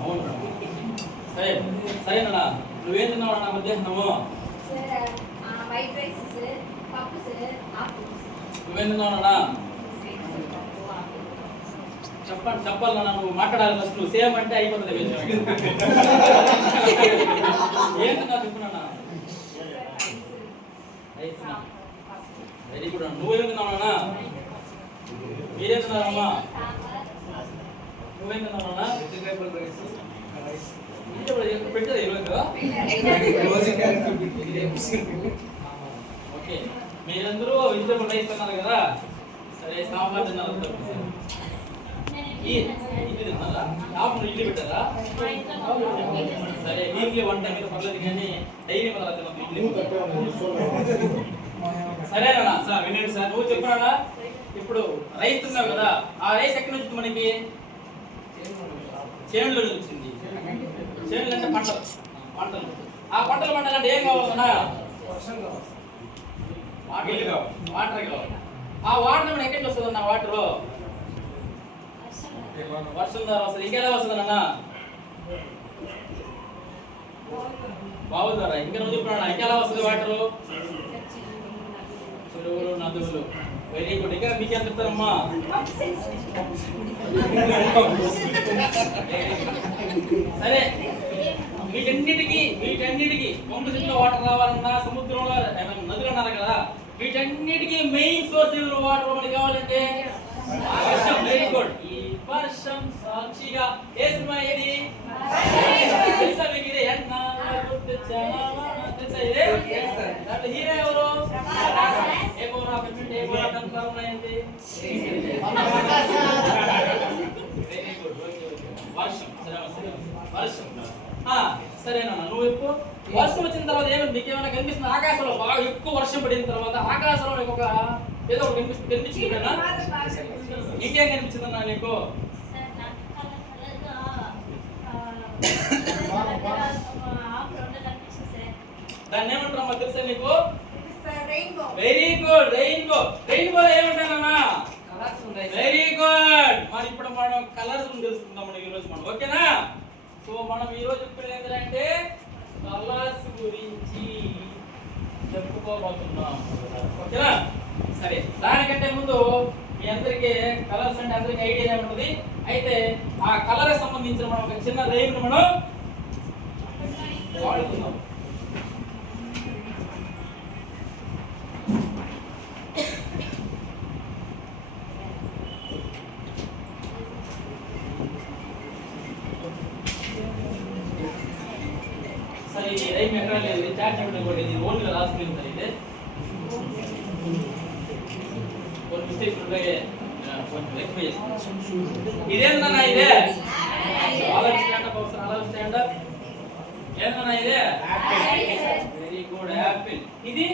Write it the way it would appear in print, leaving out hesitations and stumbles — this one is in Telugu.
అవును సరే సరేనా నువ్వేం తిన్నావు అన్న మధ్యాహ్నము నువ్వేం తిన్నావు చెప్పాలి నాన్న నువ్వు మాట్లాడాలి ఫస్ట్ నువ్వు సేమ్ అంటే అయిపోతుంది ఏం తిన్నావు చెప్పున్నా వెరీ గుడ్ నువ్వేం తిన్నావు మీరేం తిన్నారమ్మా నువ్వేం తిన్నావు పెట్టేది ఓకే మీరందరూ వెజిటబుల్ రైస్ తిన్నారు కదా సరే సాంబార్ తిన్నారు ఇడ్లీ తిన్నారా ఆఫ్టర్ ఇడ్లీ పెట్టారా సరే వీక్లీ వన్ టైం మీద పర్లేదు కానీ డైలీ మన ఇడ్లీ సరేనా సార్ వినండి సార్ నువ్వు చెప్పినా ఇప్పుడు రైస్ తిన్నావు కదా ఆ రైస్ ఎక్కడి నుంచి మనకి చేనులో వచ్చింది చేనులు అంటే పంటలు ఆ పంటలు పండాలంటే ఏం కావాలన్నా వాటర్ కావాలి ఆ వాటర్ మనం ఎక్కడికి వస్తుంది అన్న వాటర్ వర్షం ద్వారా వస్తుంది ఇంకెలా వస్తుంది అన్న బావుల ద్వారా ఇంకా నువ్వు చెప్పున్నా ఇంకెలా వస్తుంది వాటర్ చెరువులు నదులు వెరీ గుడ్ ఇంకా మీకేం చెప్తారమ్మా సరే వీటన్నిటికీ కొండ చెట్లో వాటర్ రావాలన్నా సముద్రంలో నదులు అన్నారు కదా వీటన్నిటికీ మెయిన్ సోర్స్ వాటర్ మనకి కావాలంటే వర్షం వెరీ గుడ్ ఈ వర్షం సాక్షిగా ఏ సినిమా ఇది తెలుసా మీకు ఇది హీరో ఎవరు సరేనా నువ్వు ఎక్కువ వర్షం వచ్చిన తర్వాత ఏమైనా మీకు ఏమైనా కనిపిస్తుంది ఆకాశంలో బాగా ఎక్కువ వర్షం పడిన తర్వాత ఆకాశంలో నీకు ఒక ఏదో ఒక కనిపించిందా ఇంకేం కనిపించిందన్నా నీకు దాన్ని ఏమంటారమ్మా తెలుసా నీకు వెరీ గుడ్ రెయిన్బో ఏమంటానమ్మా వెరీ గుడ్ మరి ఇప్పుడు మనం కలర్స్ తెలుసుకుందాం ఈ రోజు మనం ఓకేనా సో మనం ఈ రోజు చెప్పేది ఏంటంటే కలర్స్ గురించి చెప్పుకోబోతున్నాం ఓకేనా సరే దానికంటే ముందు మీ అందరికీ కలర్స్ అంటే అందరికీ ఐడియా ఉంటుంది అయితే ఆ కలర్ సంబంధించిన మనం ఒక చిన్న రైమ్ మనం వాడుతున్నాం సరే ఈ రైమ్ ఎక్కడ లేదు చాట్ చెప్పడం ఇది ఓన్గా రాసుకుంది సార్ ఇది కొన్ని మిస్టేక్స్ ఉంటాయి కొంచెం రెక్టిఫై చేసుకోండి ఇదేందన్నా ఇదే అలా స్టాండ్ అప్ ఏందన్నా ఇదే వెరీ గుడ్ యాపిల్ ఇది